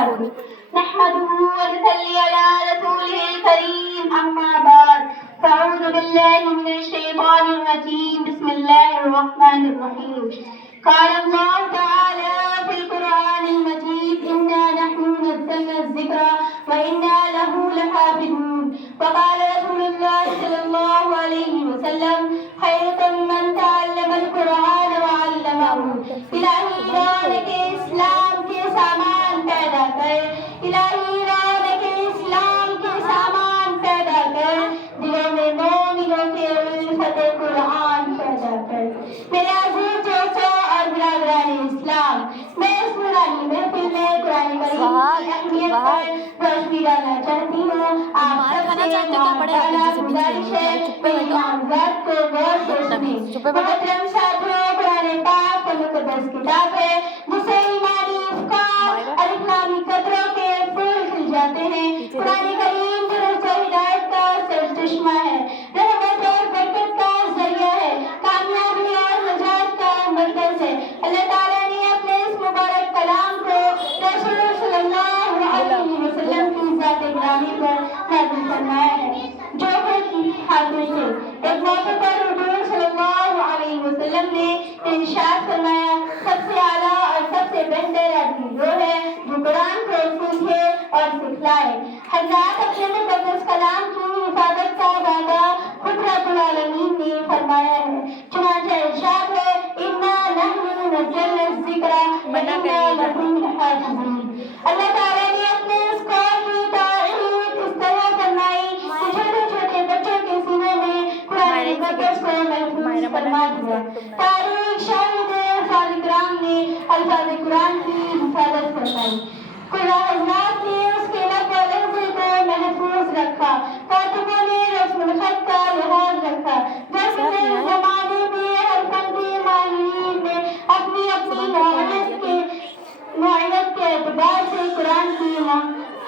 نحمده ونصلي على رسوله الكريم أما بعد فأعوذ بالله من الشيطان الرجيم بسم الله الرحمن الرحيم قال الله تعالى في القرآن المجيد إنا نحن نزلنا الذكر وإنا له لحافظون وقال رسول الله صلى الله عليه وسلم خيركم من تعلم القرآن وعلمه إلهی راہ کے اسلام کے سامان پیدا کر الہی راہ کے اسلام کے سامان پیدا کر دلوں میں مومنوں کے الفت قرآن پیدا کر میرے عزیز دوستوں اور برادران اسلام میں اس نورانی محفل میں قرآن کریم کی اہمیت پر روشنی ڈالنا چاہتی ہوں آپ سب سے معاملہ گزارش ہے میری معاملات کو غور سے سنیں محترم ساتھیوں قرآن پاک کا مقدس کتاب ہے جسے ایمانی افکار اور اسلامی قدروں کے پھول کھل جاتے ہیں قرآن کریم درست و ہدایت کا سرچشمہ ہے رحمت اور برکت کا ذریعہ ہے کامیابی اور نجات کا مرکز ہے اللہ تعالیٰ نے اپنے اس مبارک کلام کو رسول صلی اللہ علیہ وسلم کی ذات گرامی پر نازل فرمایا ہے جو کہ حاضر تھے ایک موقع پر حضور صلی اللہ علیہ وسلم نے ارشاد فرمایا سب سے اعلیٰ اور سب سے بہتر آدمی وہ ہے جو قرآن کو سیکھے اور سکھلائے حضرات اپنے مقدس کلام کی حفاظت کا وعدہ خود رب العالمین نے فرمایا ہے چنانچہ ارشاد ہے انا نحن نزلنا الذکر وانا لہ لحافظون اللہ تعالیٰ نے اپنے اس قول کی تعریف اس طرح فرمائی کہ چھوٹے چھوٹے بچوں کے سینوں میں قرآن مقدس کو محفوظ فرما دیا تاریخ شاہد الفاظ کرام نے الفاظ قرآن کی حفاظت فرمائی حضرات نے اس کے لفظ و لفظ کو محفوظ رکھا کاتبوں نے رسم الخط کا لحاظ رکھا جیسے اس زمانے میں ہر فن کے ماہرین نے اپنی اپنی معاونت کے اعتبار سے قرآن کی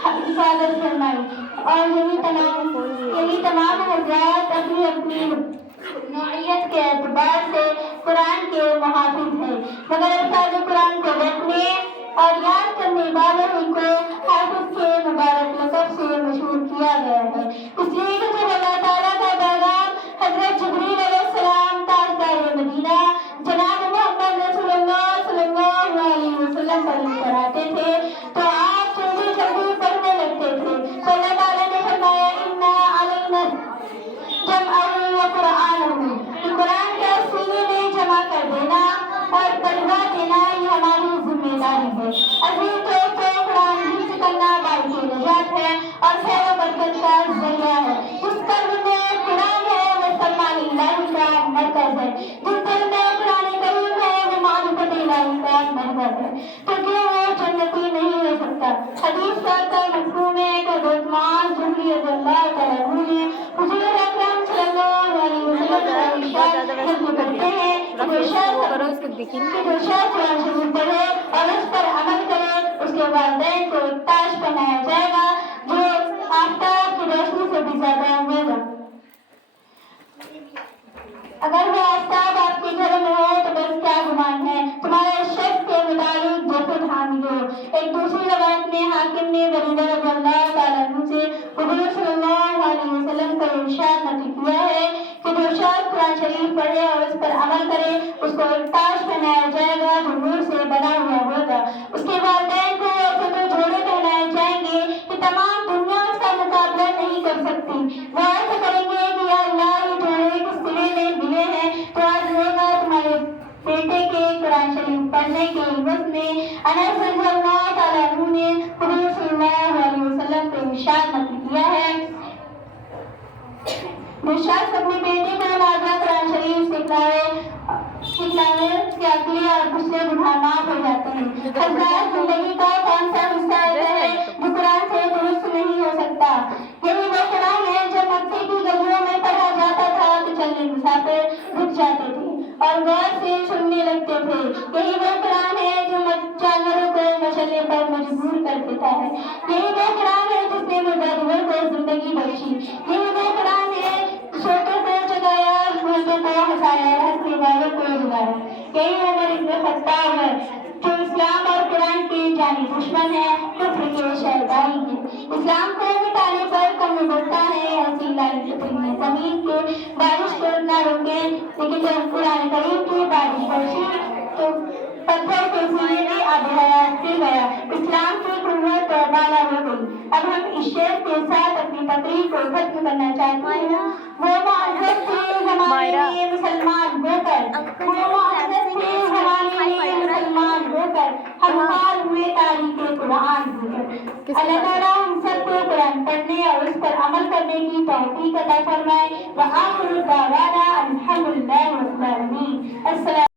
حفاظت فرمائی اور یہی تمام حضرات اپنی اپنی نوعیت کے اعتبار سے قرآن کے محافظ ہیں مگر الفاظ قرآن کو رکھنے اور یاد کرنے والوں کو حافظ کے مبارک لقب سے مشہور کیا گیا ہے اس لیے کہ جب اللہ تعالیٰ کا پیغام حضرت جبریل علیہ السلام تاجدار مدینہ جناب محمد رسول اللہ صلی اللہ علیہ وسلم پر کراتے تھے تو آپ جلدی جلدی پڑھنے لگتے تھے تو اللہ تعالیٰ نے فرمایا انا علینا جمعہ و قرآنہ قرآن کا سینے میں جمع کر دینا اور پڑھوا دینا یہ ہماری ذمہ داری ہے عزیز دوستوں قرآن حفظ کرنا باعث نجات ہے اور خیر و برکت کا ذریعہ ہے جس قلب میں قرآن ہے وہ فرمان الہی کا مرکز ہے جس دل میں قرآن کریم ہے وہ معرفت الہی کا مرکز ہے تو کیوں وہ جنتی نہیں ہو سکتا حدیث کا مفہوم ہے کہ عثمان جبری رضی اللہ تعالیٰ عنہ نے حضور اکرم صلی اللہ علیہ وسلم کا ارشاد نقل کرتے ہیں کہ جو شخص قرآن شریف پڑھے اور اس پر عمل کرے اس کے والدین کو تاج پہنایا جائے گا جو آفتاب کی روشنی سے بھی زیادہ ہوگا اگر وہ آفتاب آپ کے گھر میں ہو تو بس کیا گمان ہے تمہارے اس شخص کے متعلق جیسے حامل ہو ایک دوسری روایت میں حاکم نے بریدہ رضی اللہ تعالیٰ عنہ سے حضور صلی اللہ علیہ وسلم کا ارشاد نقل کیا ہے کہ جو شخص قرآن شریف پڑھے اور اس پر عمل کرے اس کو ایک تاج پہنایا جائے گا جو نور سے بنا ہوا ہوگا اس کے والدین کو ایسے تو جوڑے پہنائے جائیں گے کہ تمام دنیا اس کا مقابلہ نہیں کر سکتی وہ ایسا کریں گے کہ یا اللہ یہ جوڑے کس سرے میں ملے ہیں تو آج ہوگا تمہارے بیٹے کے قرآن شریف پڑھنے کے عوض میں انس رضی اللہ تعالیٰ عنہ نے حضور صلی اللہ علیہ وسلم کو ارشاد نقل کیا ہے جو شخص اپنے بیٹے کو نمازہ قرآن شریف سکھلانے سے عقلی اور پچھلے گناہ معاف ہو جاتے ہیں حضرات زندگی کا کون سا حصہ ایسا ہے جو قرآن سے درست نہیں ہو سکتا یہی وہ قرآن ہے جو مکے کی گلیوں میں پڑھا جاتا تھا تو چلنے مسافر رک جاتے تھے اور غور سے سننے لگتے تھے یہی وہ قرآن ہے جو جانوروں کو مشلے پر مجبور کر دیتا ہے یہی وہ قرآن ہے جس نے مجاہدوں کو زندگی بخشی یہی وہ قرآن ہے چھوٹوں کو جگایا بوڑھوں کو ہنسایا ہنسنے والوں کو رلایا یہی عمر ابن خطاب ہے جو اسلام اور قرآن کے جانی دشمن ہے کفر جائیں گے۔ اسلام کو مٹانے پر کم بڑھتا ہے، ایسی زمین کے بارش کو نہ روکے، لیکن جب قرآن کریم کی بارش برسی تو پتھر کے سینے میں آب حیات پھر گیا، اسلام کی قوت بالا ہو گئی۔ اب ہم اس شعر کے ساتھ اپنی تقریر کو ختم کرنا چاہتے ہیں۔ وہ معزز تھے ہمارے لیے مسلمان ہو کر، وہ معزز تھے ہمارے لیے مسلمان ہو کر، ہم حال ہوئے تاریخ قرآن ہو کر۔ اللہ تعالیٰ ہم سب کو قرآن پڑھنے اور اس پر عمل کرنے کی توفیق عطا فرمائے۔ وآخر دعوانا الحمد للہ رب العالمین۔ السلام